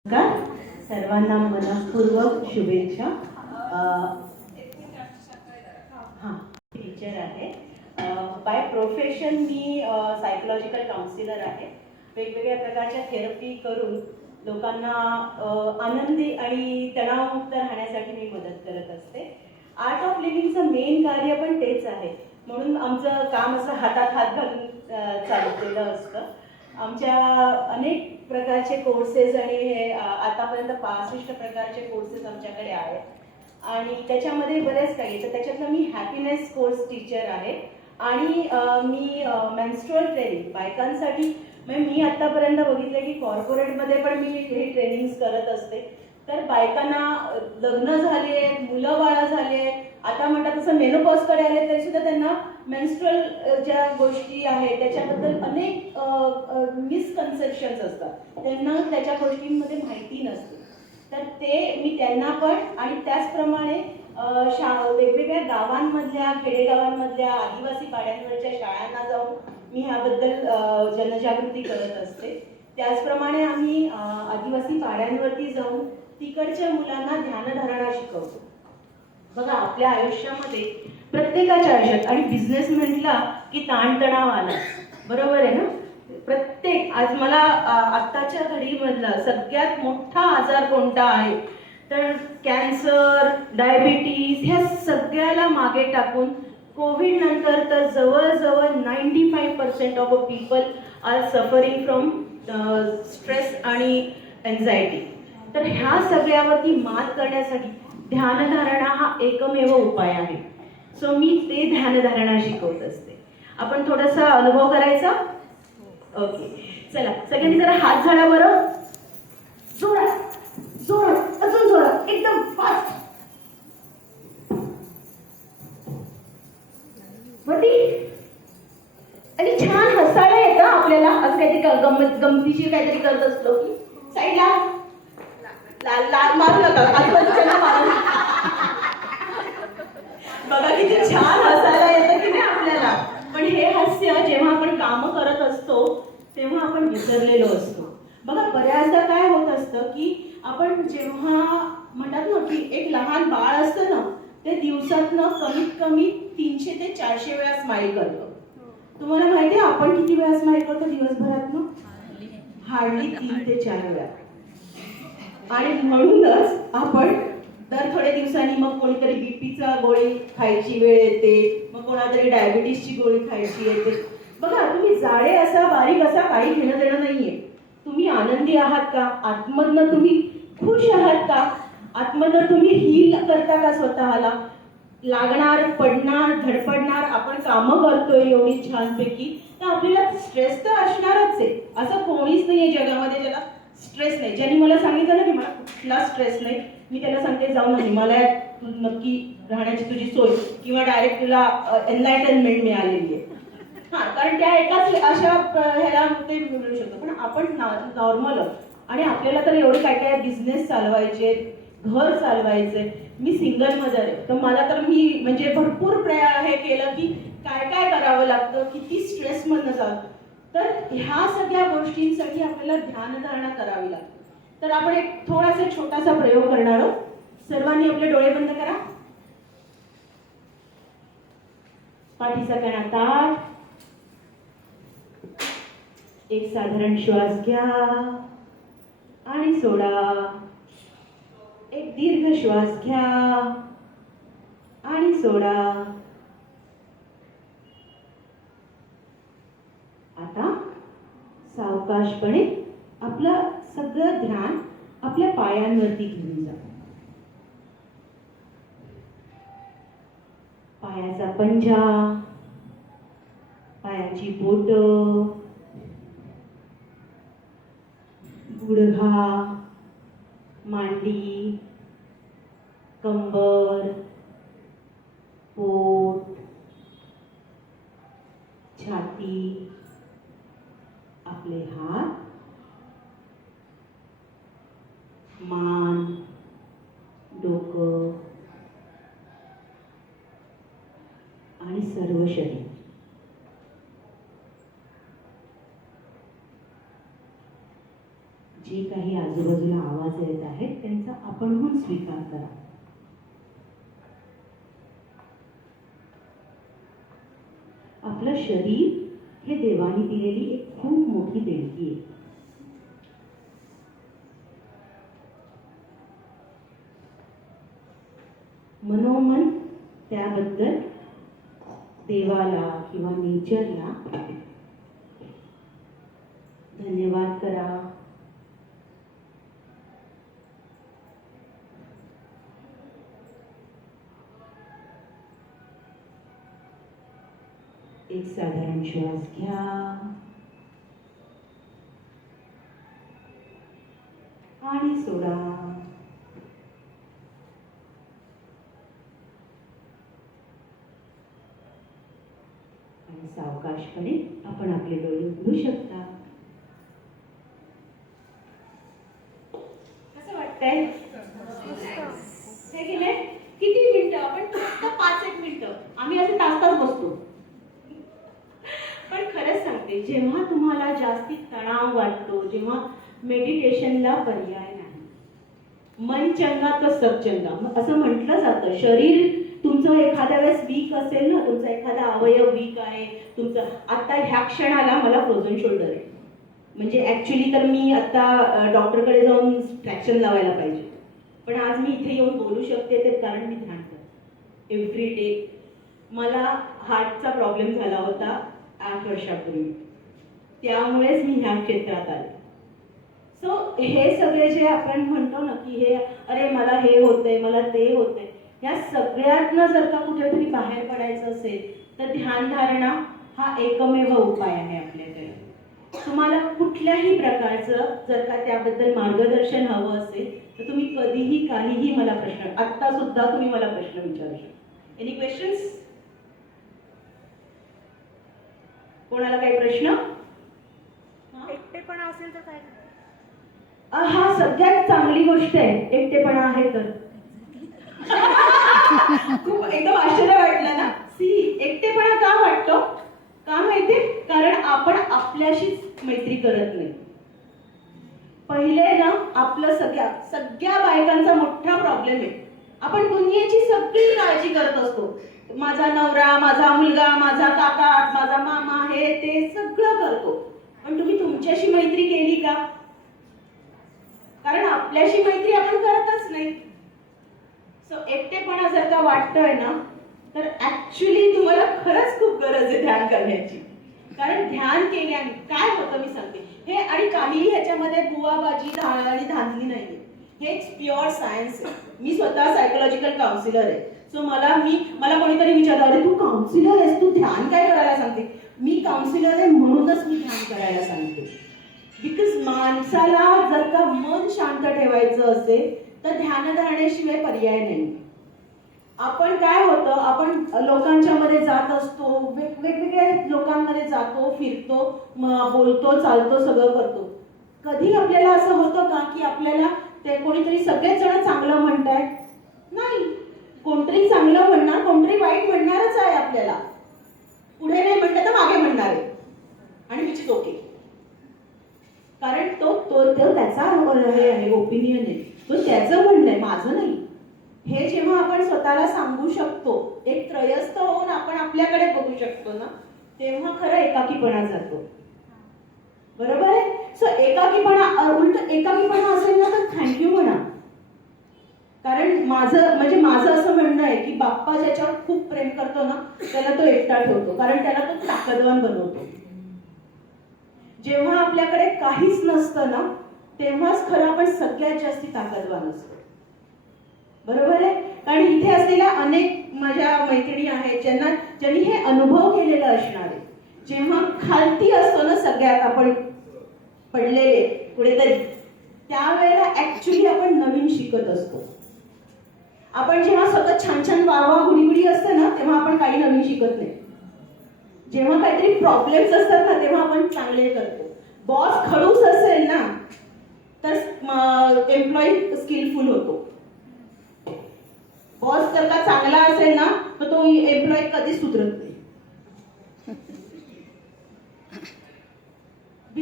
नमस्कार सर्वांना मनपूर्वक शुभेच्छा. हां टीचर आहे. By profession me psychological counsellor आहे. वेगवेगळ्या प्रकारच्या थेरपी करून लोकांना आनंदी आणि तणावमुक्त राहण्यासाठी मी मदत करत असते. आर्ट ऑफ लिव्हिंगचं मेन कार्य पण तेच आहे, म्हणून आमचं काम असं हातात हात घालून चाललेलं असतं. आमच्या अनेक प्रकारचे कोर्सेस आणि हे आतापर्यंत 65 प्रकारचे कोर्सेस आमच्याकडे आहेत आणि त्याच्यामध्ये बरेच काही. तर त्याच्यातलं मी हॅपीनेस कोर्स टीचर आहे आणि मी मेन्स्ट्रुअल ट्रेनिंग बायकांसाठी, म्हणजे मी आतापर्यंत बघितलं की कॉर्पोरेटमध्ये पण मी हे ट्रेनिंग्स करत असते. तर बायकांना लग्न झाले, मुलं बाळा झाले, आता म्हणतात तसं मेनोपॉजकडे आले तरी सुद्धा त्यांना मेन्स्ट्रुअल ज्या गोष्टी आहेत त्याच्याबद्दल अनेक मिसकन्सेप्शन्स असतात, त्यांना त्याच्या गोष्टींमध्ये माहिती नसते. तर ते मी त्यांना पण आणि त्याचप्रमाणे वेगवेगळ्या गावांमधल्या, खेडेगावांमधल्या, आदिवासी पाड्यांवरच्या शाळांना जाऊन मी ह्याबद्दल जनजागृती करत असते. त्याचप्रमाणे आम्ही आदिवासी पाड्यांवरती जाऊन तिकडच्या मुलांना ध्यानधारणा शिकवतो. बघा, आपल्या आयुष्यामध्ये प्रत्येकाच्या आयुष्यात आणि बिझनेस म्हटला की ताणतणाव आला, बरोबर आहे ना. प्रत्येक आज मला आत्ताच्या घडीमधला सगळ्यात मोठा आजार कोणता आहे तर कॅन्सर, डायबिटीज, ह्या सगळ्याला मागे टाकून कोविड नंतर तर जवळजवळ 95% of a people R suffering from stress आणि एन्झायटी. तर ह्या सगळ्यावरती मात करण्यासाठी ध्यानधारणा हा एकमेव उपाय आहे. सो मी ते ध्यानधारणा शिकवत असते. आपण थोडासा अनुभव करायचा. ओके, चला सगळ्यांनी जरा हात झाडा बरं. जोरात जोरात, अजून जोरात, एकदम फास्ट. आणि छान हसायला येतं आपल्याला. असं काहीतरी गमतीशीर काहीतरी करत असलो की साईडला लाल मारू नका, आजूबाजूच्या मारू. बघा किती छान हसायला येतं की नाही आपल्याला. पण हे हास्य जेव्हा आपण काम करत असतो तेव्हा आपण विसरलेलो असतो. बघा, बऱ्याचदा काय होत असतं की आपण जेव्हा म्हणतात ना की एक लहान बाळ असतं ना, ते दिवसातनं कमीत कमी 300 ते 400 वेळा स्माईल करतो. तुम्हाला माहिती आहे आपण किती वेळा स्माईल करतो दिवसभरातनं? हार्डली 3 ते 4 वेळा. आणि म्हणूनच आपण दर थोड्या दिवसांनी मग कोणीतरी बीपीचा गोळी खायची वेळ येते, मग कोणातरी डायबिटीसची गोळी खायची येते. बघा, तुम्ही जाडे असा बारीक असा काही घेणं देणं नाहीये. तुम्ही आनंदी आहात का? आतमधनं तुम्ही खुश आहात का? आतमधनं तुम्ही हील करता का स्वतःला? लागणार, पडणार, धडपडणार, आपण कामं करतोय एवढी छानपैकी, तर आपल्याला स्ट्रेस तर असणारच आहे. असं कोणीच नाहीये जगामध्ये ज्याला स्ट्रेस नाही. ज्यांनी मला सांगितलं ना की मला कुठला स्ट्रेस नाही, मी त्याला सांगते जाऊन हिमालयात तू नक्की राहण्याची तुझी सोय किंवा डायरेक्ट तुला एनलायटनमेंट मिळालेली आहे. हां, कारण त्या एकाच अशा ह्याला ते मिळू शकतो. पण आपण नॉर्मल आणि आपल्याला तर एवढे काय काय बिझनेस चालवायचे, घर चालवायचे. मी सिंगल मदर आहे, तर मला तर मी म्हणजे भरपूर हे केलं की काय काय करावं लागतं, किती स्ट्रेसमधनं जातं. तर ह्या सगळ्या गोष्टींसाठी आपल्याला ध्यानधारणा करावी लागते. तर आपण एक थोडासा छोटासा प्रयोग करणार आहोत. सर्वांनी आपले डोळे बंद करा. पाठीचा कणा ताठ. एक साधारण श्वास घ्या आणि सोडा. एक दीर्घ श्वास घ्या आणि सोडा. आता सावकाशपणे आपलं सगळं ध्यान आपल्या पायांवरती घेऊन जा. पायाचा पंजा, पायाची बोटं, गुडघा, मांडी, कंबर, पोट, छाती, आपले हात, मान, डोकं आणि सर्व शरीर. जे काही आजूबाजूला आवाज येत आहेत त्यांचा आपणहून स्वीकार करा. आपलं शरीर हे देवाने दिलेली एक खूप मोठी देणगी आहे. मनोमन त्याबद्दल देवाला किंवा नेचरला धन्यवाद करा. एक साधारण श्वास घ्या आणि सोडा. आणि सावकाशपणे आपण आपले डोळे उघडू शकता. कसं वाटतंय? हे गेले किती मिनिटं? आपण फक्त 5-1 मिनिटं. आम्ही असे तास बसतो. पण खरंच सांगते, जेव्हा तुम्हाला जास्ती तणाव वाटतो, जेव्हा मेडिटेशनला पर्याय नाही, मन चंगा तर सब चंगा असं म्हटलं जातं. शरीर तुमचं एखाद्या वेळेस वीक असेल ना, तुमचा एखादा अवयव वीक आहे तुमचं, आता ह्या क्षणाला मला फ्रोझन शोल्डर आहे, म्हणजे ऍक्च्युली तर मी आता डॉक्टरकडे जाऊन ट्रॅक्शन लावायला पाहिजे, पण आज मी इथे येऊन बोलू शकते ते कारण मी ध्यान करते एव्हरी डे. मला हार्टचा प्रॉब्लेम झाला होता 8 वर्षापूर्वी, त्यामुळेच मी ह्या क्षेत्रात आले. सो हे सगळे जे आपण म्हणतो ना की हे अरे मला हे होतंय, मला ते होतंय, या सगळ्यातनं जर का कुठेतरी बाहेर पडायचं असेल तर ध्यानधारणा हा एकमेव उपाय आहे आपल्याकडे. तुम्हाला कुठल्याही प्रकारचं जर का त्याबद्दल मार्गदर्शन हवं असेल तर तुम्ही कधीही काहीही मला प्रश्न, आत्ता सुद्धा तुम्ही मला प्रश्न विचारू शकता. Any questions? कोणाला काही प्रश्न? एकटेपणा असेल तर काय? हा सगळ्यात चांगली गोष्ट आहे, एकटेपणा आहे तर. खूप एकदम आश्चर्य वाटलं ना. एकटेपणा का वाटतो? का माहितीये? कारण आपण आपल्याशीच मैत्री करत नाही. पहिले ना आपलं सगळ्या बायकांचा मोठा प्रॉब्लेम आहे, आपण दुनियेची सगळी काळजी करत असतो. माझा नवरा, माझा मुलगा, माझा काका, माझा मामा, हे ते सगळं करतो, पण तुम्ही तुमच्याशी मैत्री केली का? कारण आपल्याशी मैत्री आपण करतच नाही. सो एकटेपणा जर का वाटतोय ना तर ऍक्च्युली तुम्हाला खरंच खूप गरज आहे ध्यान करण्याची. कारण ध्यान केल्याने काय होतं मी सांगते हे, आणि काहीही ह्याच्यामध्ये बुवाबाजी आणि धांदली नाहीये, हेच प्युअर सायन्स आहे. मी स्वतः सायकोलॉजिकल काउन्सिलर आहे. सो मला कोणीतरी विचारलं, अरे तू काउन्सिलर आहेस, तू ध्यान काय करायला सांगते? मी काउन्सिलर आहे म्हणूनच मी ध्यान करायला सांगते. बिकॉज माणसाला जर का मन शांत ठेवायचं असेल तर ध्यानधारणेशिवाय पर्याय नाही. आपण काय होतं, आपण लोकांच्या मध्ये जात असतो, वेगवेगळ्या लोकांमध्ये जातो, फिरतो, बोलतो, चालतो, सगळं करतो. कधी आपल्याला असं होतं का की आपल्याला ते कोणीतरी सगळेच जण चांगलं म्हणताय? नाही, कोणतरी चांगलं म्हणणार, कोणतरी वाईट म्हणणारच आहे आपल्याला. पुढे नाही म्हणलं तर मागे म्हणणार आहे, आणि विच इज ओके. कारण तो त्याचा ओपिनियन आहे, तो त्याचं म्हणणं आहे, माझं नाही. हे जेव्हा आपण स्वतःला सांगू शकतो, एक त्रयस्थ होऊन आपण आपल्याकडे बघू शकतो ना, तेव्हा खरं एकाकीपणा जातो. बरोबर आहे? सो उलट एकाकीपणा असेल ना तर थँक्यू म्हणा. कारण माझं असं म्हणणं आहे की बाप्पा ज्याच्यावर खूप प्रेम करतो ना त्याला तो एकटा ठेवतो, कारण त्याला तो ताकदवान बनवतो. जेव्हा आपल्याकडे काहीच नसतं ना तेव्हाच खरं आपण सगळ्यात जास्ती ताकदवान असतो. बरोबर आहे? कारण इथे असलेल्या अनेक माझ्या मैत्रिणी आहेत ज्यांनी हे अनुभव केलेलं असणार आहे. जेव्हा खालती असतो ना सगळ्यात आपण पडलेले कुठेतरी, त्यावेळेला ऍक्च्युली आपण नवीन शिकत असतो. आपण जेव्हा सतत छान छान वाहवा गुडी असतं ना तेव्हा आपण काही नवीन शिकत नाही. जेव्हा काहीतरी प्रॉब्लेम्स असतात ना तेव्हा आपण चांगले करतो. बॉस खडूस असेल ना तर एम्प्लॉई स्किलफुल होतो. बॉस जर का चांगला असेल ना तर तो एम्प्लॉई कधीच सुधरत नाही.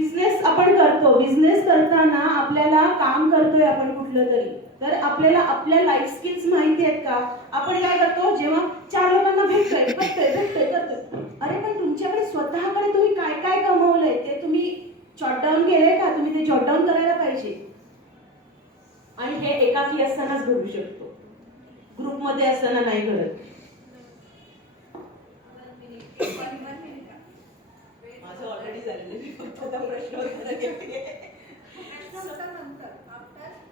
बिझनेस आपण करतो, बिझनेस करताना आपल्याला काम करतोय आपण कुठलं तरी, तर आपल्याला आपल्या लाईफ स्किल्स माहिती आहेत का? आपण काय करतो, जेव्हा 4 लोकांना भेटतोय करतोय, अरे पण तुमच्याकडे स्वतःकडे तुम्ही काय काय कमवलंय ते तुम्ही जॉट डाऊन केलंय का? तुम्ही ते जॉट डाऊन करायला पाहिजे. आणि हे एकाकी असतानाच घडू शकतो, ग्रुपमध्ये असताना नाही घडत. माझं ऑलरेडी झालेलं, मी फक्त प्रश्न